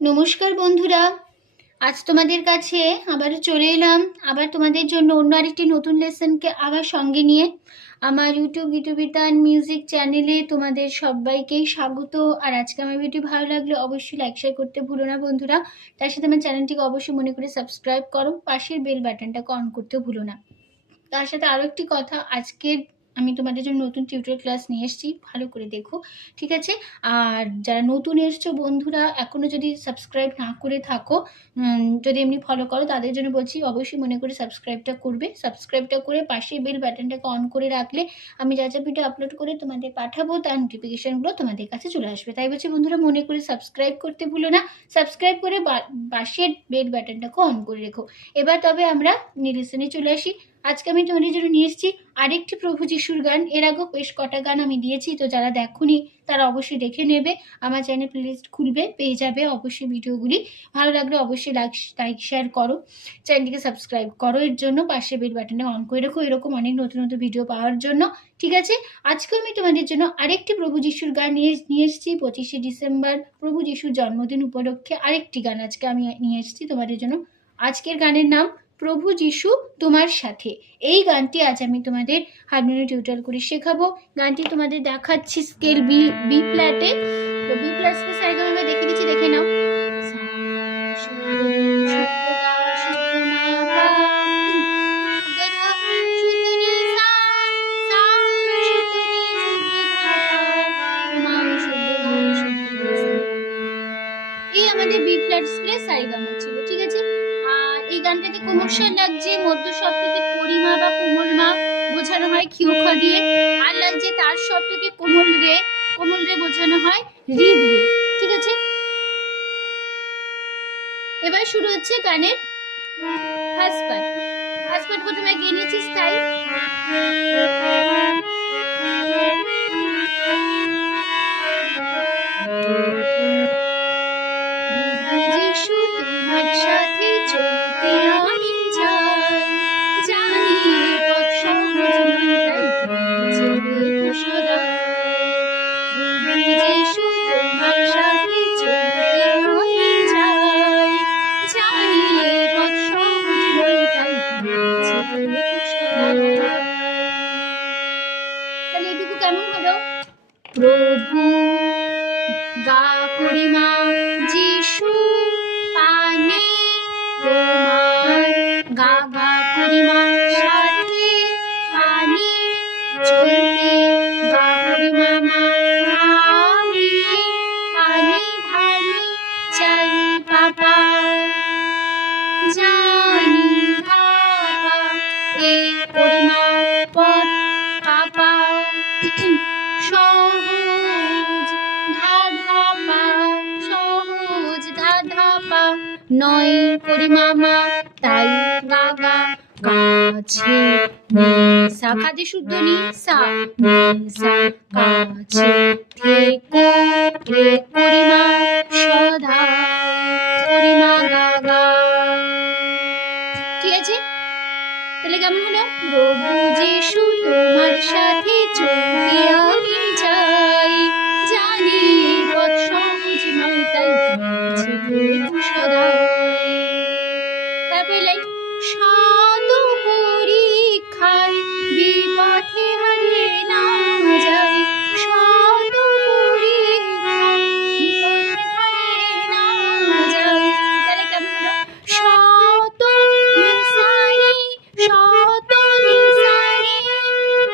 নমস্কার বন্ধুরা, আজ তোমাদের কাছে আবার চলে এলাম আবার তোমাদের জন্য অন্য আরেকটি নতুন লেসনকে আবার সঙ্গে নিয়ে। আমার ইউটিউব গীতবিতান মিউজিক চ্যানেলে তোমাদের সবাইকেই স্বাগত। আর আজকে আমার ভিডিও ভালো লাগলে অবশ্যই লাইক শেয়ার করতে ভুলো না বন্ধুরা। তার সাথে আমার চ্যানেলটিকে অবশ্যই মনে করে সাবস্ক্রাইব করো, পাশের বেল বাটনটাকে অন করতে ভুলো না। তার সাথে আরও একটি কথা, আজকের আমি তোমাদের জন্য নতুন টিউটোরিয়াল ক্লাস নিয়ে এসেছি, ভালো করে দেখো, ঠিক আছে? আর যারা নতুন এসছো বন্ধুরা, এখনও যদি সাবস্ক্রাইব না করে থাকো, যদি এমনি ফলো করো, তাদের জন্য বলছি অবশ্যই মনে করে সাবস্ক্রাইবটা করবে। সাবস্ক্রাইবটা করে পাশে বেল বাটনটাকে অন করে রাখলে আমি যা যা ভিডিও আপলোড করে তোমাদের পাঠাবো তার নোটিফিকেশানগুলো তোমাদের কাছে চলে আসবে। তাই বলছি বন্ধুরা, মনে করে সাবস্ক্রাইব করতে ভুলো না। সাবস্ক্রাইব করে পাশের বেল বাটনটাকে অন করে রেখো। এবার তবে আমরা নিলিসনে চলে আসি। আজকে আমি তোমাদের জন্য নিয়ে এসেছি আরেকটি প্রভু যিশুর গান। এর আগেও বেশ কটা গান আমি দিয়েছি, তো যারা দেখোনি তারা অবশ্যই দেখে নেবে। আমার চ্যানেল প্লেলিস্ট খুলবে, পেয়ে যাবে অবশ্যই ভিডিওগুলি। ভালো লাগলে অবশ্যই লাইক শেয়ার করো, চ্যানেলটিকে সাবস্ক্রাইব করো। এর জন্য পাশে বেল বাটনটা অন করে রেখো, এরকম অনেক নতুন নতুন ভিডিও পাওয়ার জন্য, ঠিক আছে? আজকে আমি তোমাদের জন্য আরেকটি প্রভু যিশুর গান নিয়ে এসেছি। 25শে ডিসেম্বর প্রভু যিশুর জন্মদিন উপলক্ষে আরেকটি গান আজকে আমি নিয়ে এসেছি তোমাদের জন্য। আজকের গানের নাম প্রভু যিশু তোমার সাথে। এই গানটি আজ আমি তোমাদের হারমোনিয়াম টিউটোরিয়াল করে শেখাবো। গানটি তোমাদের দেখাচ্ছি স্কেল বি ফ্ল্যাটে। তো বি ফ্ল্যাটে সারেগামাপা দেখে দিচ্ছি, দেখে নাও। এই আমাদের বি ফ্ল্যাট স্কেলে সারেগামা ছিল, ঠিক আছে? আর এই গানটাতে কোমল স্বর লাগছে মধ্য সপ্তকে করিমা বা কোমল মা বোঝানো হয় ক্ষিয় খ দিয়ে, আর লাগছে তার সপ্তকে কোমল রে বোঝানো হয় রি দিয়ে, ঠিক আছে? এবার শুরু হচ্ছে গানের ফার্স্ট পার্ট। প্রথমে গিয়ে নিয়েছিস তাই যিশু তোমার সাথে চলতে আমি যাই, জানি পথ সহজ নয় তাই চলে সদা। যিশু তোমার সাথে চলতে আমি যাই, জানি পথ সহজ নয় তাই চলে সদা। তাহলে এটুকু কেমন হলো? প্রভু গা করিমা যিশু পানে তোমার, গা গা করিমা সাথে পানি চলতে, গা করিমা মা আমি পানি ধানি চাই পাপা, জানি পাপা এ করিমা পথ পাপা, সহজ ধাধা পা নয় পরিমামা তাই গাগা কাছে সা, খাদে শুদ্ধ নি সা সা কাছে থেকো রে পরিমা সদা পরিমা গাগা, ঠিক আছে? তাহলে কেমন হলো? প্রভু যিশু তোমার সাথে চলতে আমি যাই, জানি পথ সহজ নয় তাই কাছে থেকো সদা। তারপরে লাইক শত পরীক্ষায় বিপথে হারিয়ে না যাই, শত পরীক্ষায় বিপথে হারিয়ে না যাই। তাহলে কেমন হলো? শত নিসারে শত নিসারে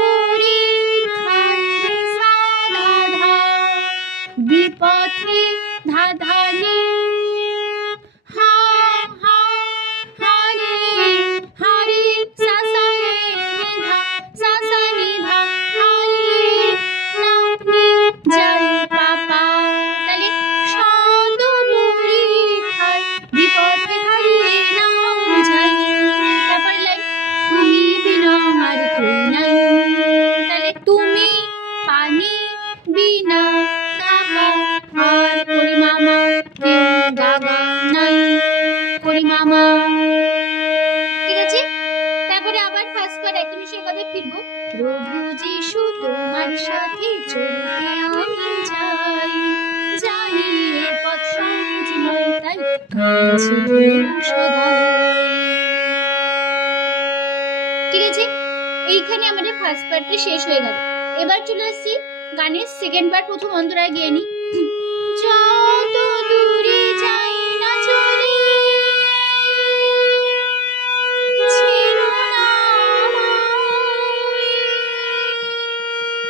পরীক্ষায় নিসা ধাধা, বিপথে ধাধানি হা হা হারে হারে সাসা নিধা সাসা নিধা হারে নাপনি যাই পাপা। তাহলে শত পরীক্ষায় বিপথে হারিয়ে না যাই। তারপর লাইক তুমি বিনা আর কেউ নাই, তাহলে তুমি পানি বিনা গাগা আর পরিমামা কেউ গাগা নাই পরিমামা, ঠিক আছে? তারপরে আবার ফার্স্ট পার্ট একই বিষয়ের কথা ফিরবো। প্রভু যিশু তোমার সাথে চলতে আমি যাই, জানি পথ সহজ নয় ঠিক আছে, এইখানে আমাদের ফার্স্ট পার্টটা শেষ হয়ে গেল। এবার চলে আসছি গানের সেকেন্ড পার্ট। প্রথম অন্তরায় গিয়ে নি। যত দূরে যাই না চলে ছিল না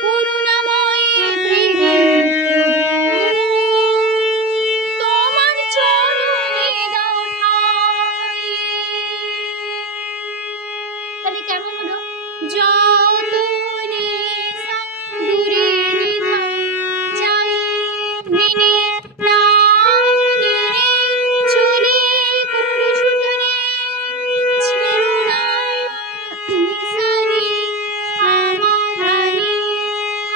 করুণাময় প্রেমে তোমার চরণে দাও ঠাঁই। তাহলে কেমন হলো? যত নিশা দূরে নিধা যাই নিনে না নিনে চলে করে সুতরে ছিল না নিশানি আমারি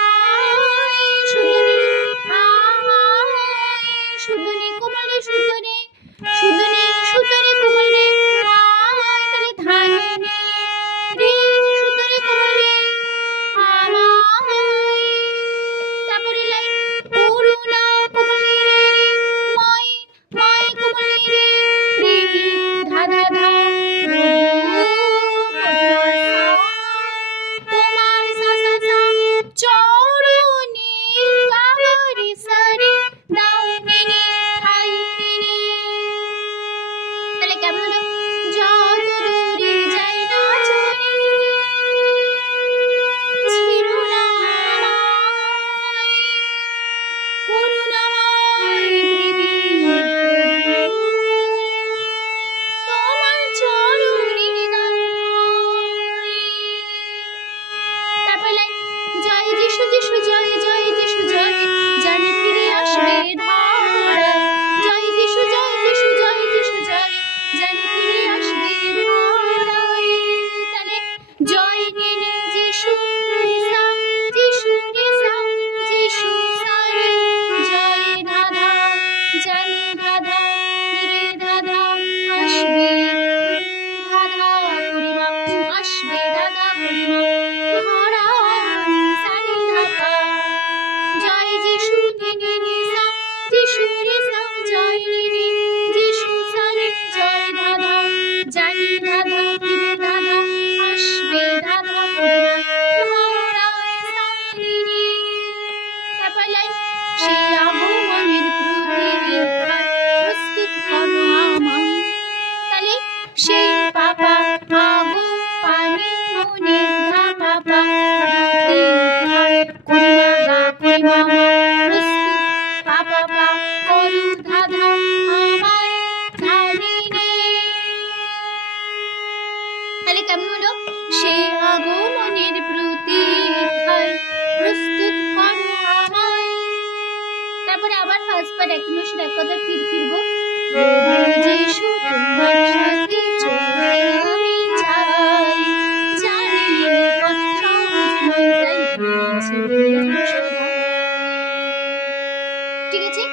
আয় সুতরে আয় সুতরে কোমলে সুতরে সুতরে সুতরে কোমলে আয়। তাহলে ধানে নে রে সুতরে কোমলে আমায়। তারপরে লাইন করুণা কোমলে রে ময় ময় কোমলে রে প্রেমী ধা ধা ধা তোমার সা সা সা চরণে গাগরে সারে দাও নিনে ঠাই নিনে। তাহলে কেমন হলো? যত দূরে যাই না চলে ছিল না করুণাময় প্রেমে তোমার চরণে দাও ঠাঁই। তারপর লাইন জয় যিশু যিশু জয় জয় যিশু জয় জানি ফিরে আসবে ধারায়। জয় যিশু জয় যিশু জয় যিশু জয় জানি ফিরে আসবে ধারায়। তাহলে জয় নেনে যিশু রেসা যিশু রেসা যিশু সারে জয় ধাধা জানি ধাধা রে ধাধা আসবে ধাধা পরিমা আসবে ধাধা পরিমা ধারায় সানি ধাধা। জয় যিশু নেনে নিসা যিশু রেসা জয় নেনে যিশু সারে জয় ধাধা জানি ধাধা রে ধাধা আসবে ধাধা পরিমা ধারায় সানি রে। তারপর লাইন সেই আগমনের প্রতীক্ষায় প্রস্তুত করো আমায়। তাহলে সেই পাপা আগো পানি মনে ধা পাপা প্রতীক্ষায় করিমা গা করিমা মা প্রস্তুত পাপা পা করু ধাধা আমায় ধানি নে। তাহলে কেমন হলো? সেই আগমনের প্রতীক্ষায় প্রস্তুত করো আমায়। তারপরে আবার ফার্স্ট পার্ট এক নশোর এক কথা ফিরবো। যিশু তোমার সাথে চলতে আমি চাই জানি পথ সহজ নয় তাই পেয়েছি সদা। ঠিক আছে,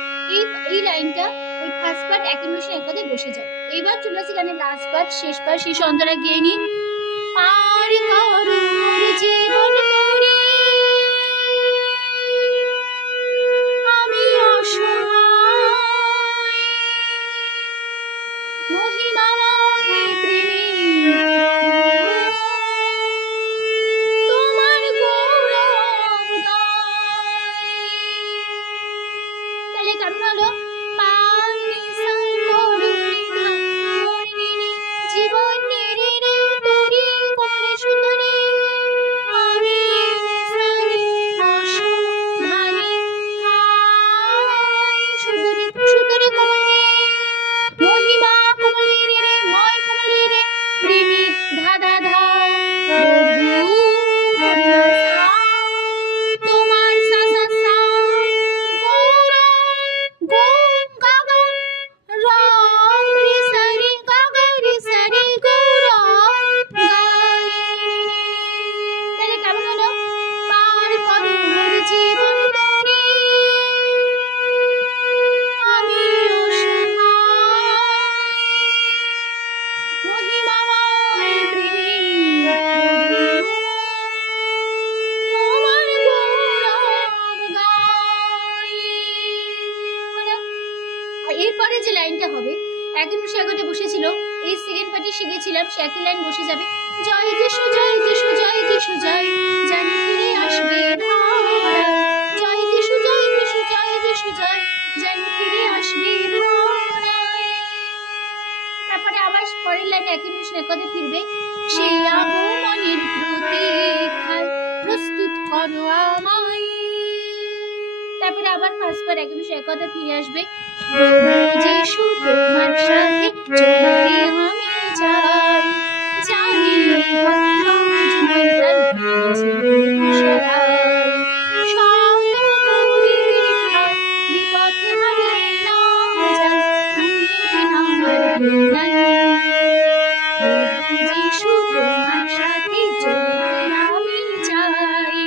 এই লাইনটা ওই ফার্স্ট পার্ট এক নশোর এক কথায় বসে যায়। এবার চলে আসি গানের লাস্ট পার্ট শেষ পার্ট। শেষ অন্তরা গিয়ে নি। পার করো মোর জীবন তরি আমি অসহায় মহিমাময় প্রেমে তোমার গৌরব গাই। তাহলে কেমন হলো? পানি সাই করুণি ধাম মর্নিনি জীবন নিরে রে তোরি কোমলে সুতরে আমি নিসানি অসহায় হায় সুতরে সুতরে কোমলে মহিমা কোমলে রে ময় কোমলে রে প্রেমিক ধা ধা ধা প্রভু করুণা তোমার সা সা সা গৌরব গো গা গা রাম রে সারি গা গা রে সারি গৌরব গাই। তাহলে কেমন হলো? পার করো মোর জীবন তরি আমি অসহায় মহিমাময় প্রেমে তোমার গৌরব গাই। এরপরে যে লাইনটা হবে একই মিশে একতে বসেছিল, এই সেকেন্ড পার্টি শিখেছিলাম, সে একই লাইন বসে যাবে, জয় যিশু জয় যিশু জয় যিশু জয়, জানি ফিরে আসবে ধরায়, জয় যিশু জয় যিশু জয় যিশু জয়, জানি ফিরে আসবে ধরায়। তারপরে আবার পরের লাইনে একই মিশে একতে ফিরবে, সেই আগমনের প্রতীক্ষায় প্রস্তুত করো আমায়। তারপরে আবার ফার্স্ট বার একই মিশে একতে ফিরে আসবে, প্রভু যিশু তোমার সাথে চলতে আমি চাই, জানি সহজ নয় তার কাছে সরাই, শত পরীক্ষার বিপথে হারিয়ে না যাই, তুমি আমার নাই। প্রভু যিশু তোমার সাথে চলতে আমি চাই,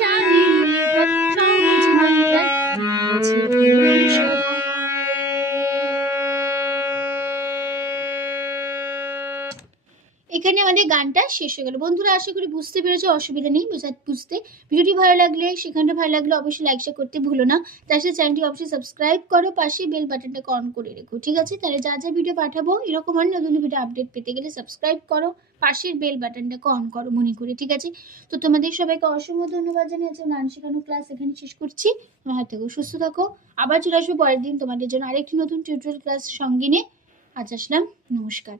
জানি সহজ নয় তার কাছে সরাই। এখানে আমাদের গানটা শেষ হয়ে গেল। বন্ধুরা আশা করি বুঝতে পেরেছো, অসুবিধা নেই বুঝতে। ভিডিওটি ভালো লাগলে, সেখানটা ভালো লাগলে অবশ্যই লাইক শেয়ার করতে ভুলো না। তার সাথে চ্যানেলটি অবশ্যই সাবস্ক্রাইব করো, পাশে বেল বাটনটাকে অন করে রেখো, ঠিক আছে? তাহলে যা যা ভিডিও পাঠাবো এরকম আর নতুন ভিডিও আপডেট পেতে গেলে সাবস্ক্রাইব করো, পাশের বেল বাটনটাকে অন করো মনে করে, ঠিক আছে? তো তোমাদের সবাইকে অসংখ্য ধন্যবাদ জানিয়ে আজকে গান শেখানো ক্লাস এখানে শেষ করছি। ভালো থাকো, সুস্থ থাকো, আবার চলে আসবো পরের দিন তোমাদের জন্য আরেকটি নতুন টিউটোরিয়াল ক্লাস সঙ্গে নিয়ে। আজ আসলাম, নমস্কার।